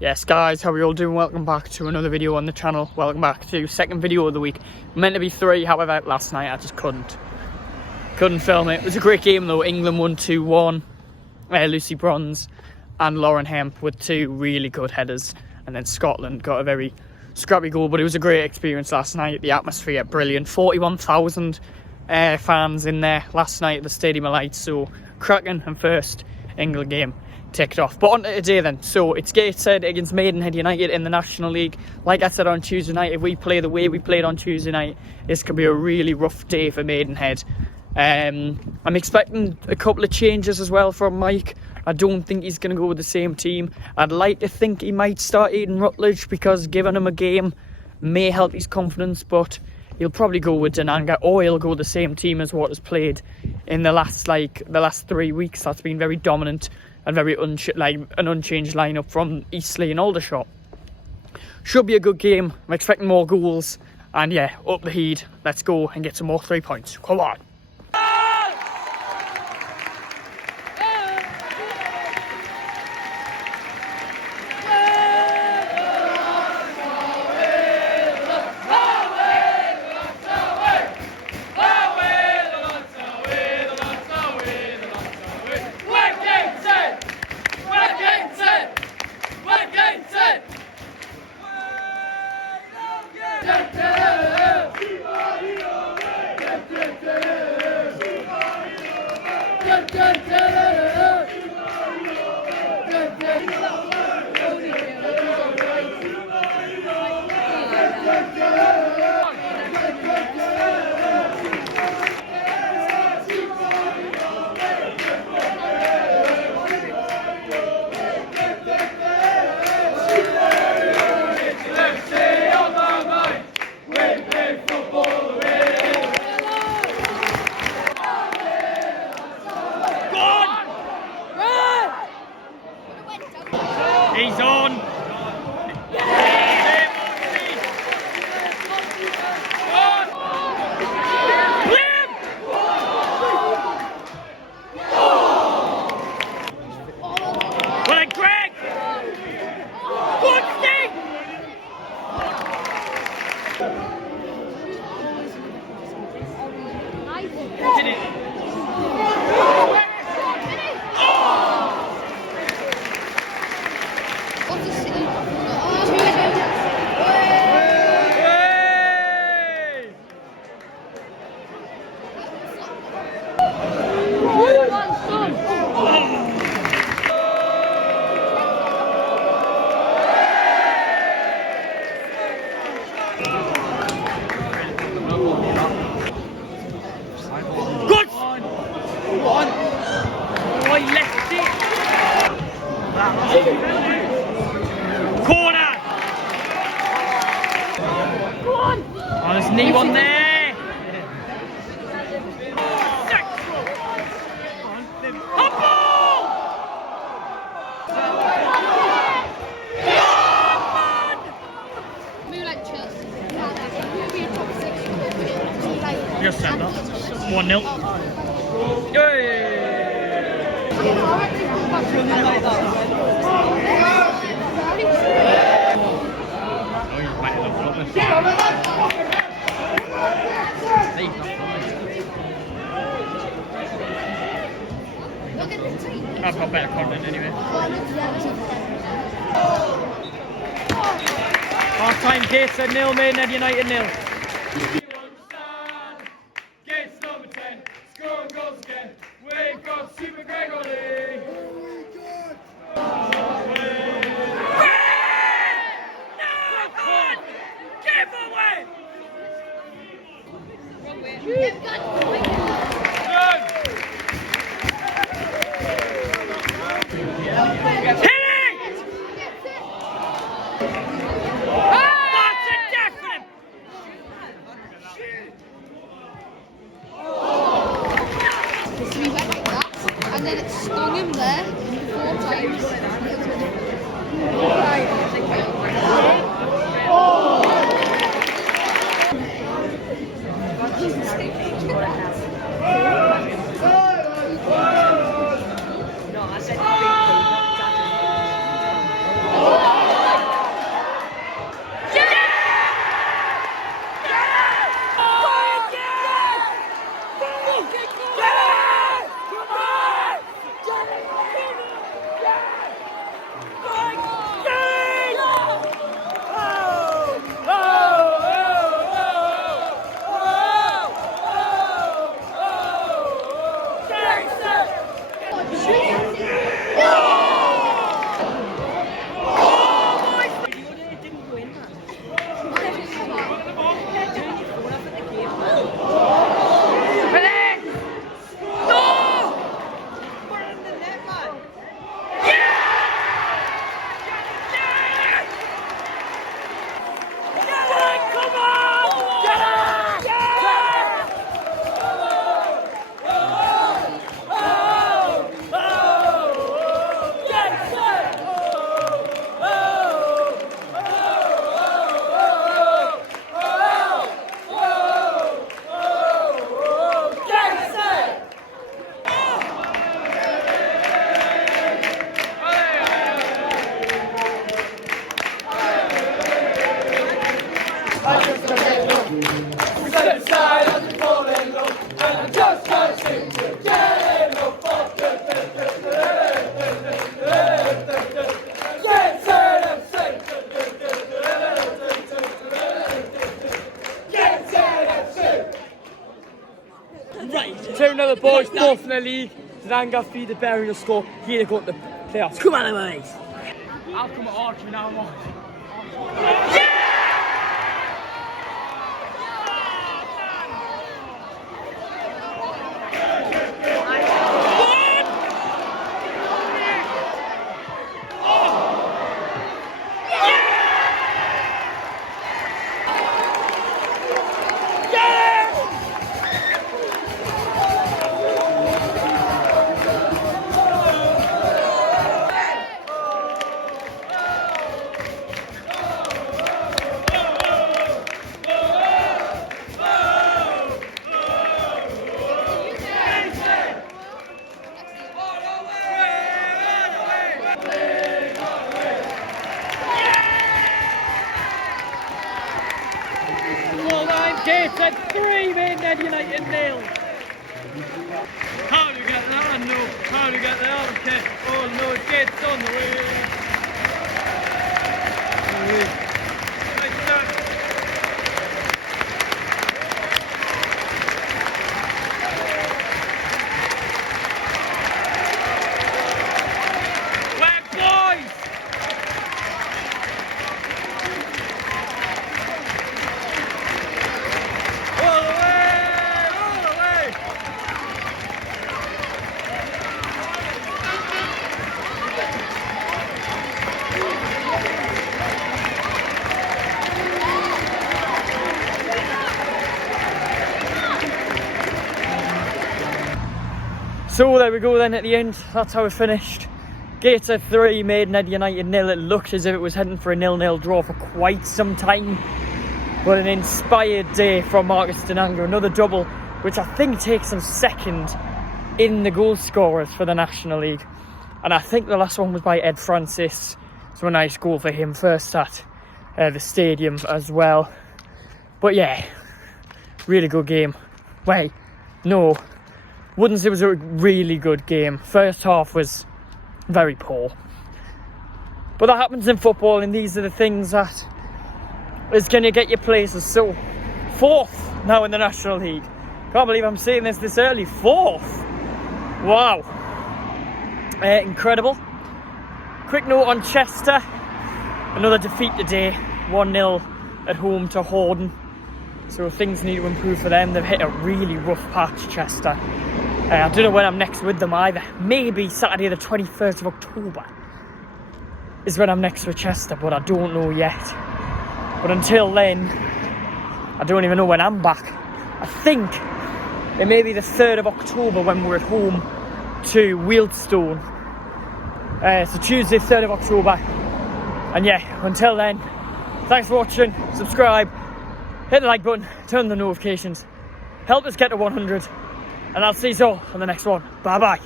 Yes guys, how are you all doing? Welcome back to another video on the channel. Welcome back to second video of the week. Meant to be 3, however last night I just couldn't film it. It was a great game though. England won 2-1. Lucy Bronze and Lauren Hemp with 2 really good headers, and then Scotland got a very scrappy goal, but it was a great experience last night. The atmosphere brilliant. 41,000 fans in there last night at the Stadium of Light, so cracking. And first England game ticked off. But on to today then. So it's Gateshead against Maidenhead United in the National League. Like I said on Tuesday night, if we play the way we played on Tuesday night, this could be a really rough day for Maidenhead. I'm expecting a couple of changes as well from Mike. I don't think he's going to go with the same team. I'd like to think he might start Aidan Rutledge, because giving him a game may help his confidence, but he'll probably go with Denanga, or he'll go with the same team as what has played in the last 3 weeks. That's been very dominant and very an unchanged lineup from Eastleigh and Aldershot. Should be a good game. I'm expecting more goals, and yeah, up the heat. Let's go and get some more 3 points. Come on. He's on. Well, Greg. Good thing. Did it? Good! One! Oh, he left it! Corner! Go on! Oh, there's knee one there! Just said that. 1-0. I've got better content anyway. Half time, Gateshead 0, Maidenhead United 0. And then it stung him there 4 times. No, I said Well, the boys fourth in the league. Zananga feed the burial score. Here they go to the playoffs. Come on, boys. I'll come at Archie now. Gateshead 3, Maidenhead United 0. How do you get that? No. How do you get that? Okay. Oh no, Gates on the way. Right, boys! So there we go then at the end, that's how it finished. Gateshead 3, Maidenhead United 0. It looked as if it was heading for a 0-0 draw for quite some time. But an inspired day from Marcus Denanga, another double, which I think takes him second in the goal scorers for the National League. And I think the last one was by Ed Francis, so a nice goal for him, first at the stadium as well. But yeah, really good game. Wait, no. Wouldn't say it was a really good game. First half was very poor. But that happens in football, and these are the things that is going to get you places. So, 4th now in the National League. Can't believe I'm saying this early. 4th! Wow. Incredible. Quick note on Chester. Another defeat today. 1-0 at home to Horden. So things need to improve for them. They've hit a really rough patch, Chester. I don't know when I'm next with them either. Maybe Saturday the 21st of October is when I'm next with Chester, but I don't know yet. But until then, I don't even know when I'm back. I think it may be the 3rd of October when we're at home to Wealdstone. So Tuesday, 3rd of October. And yeah, until then, thanks for watching. Subscribe, hit the like button, turn on the notifications. Help us get to 100. And I'll see you all on the next one. Bye bye.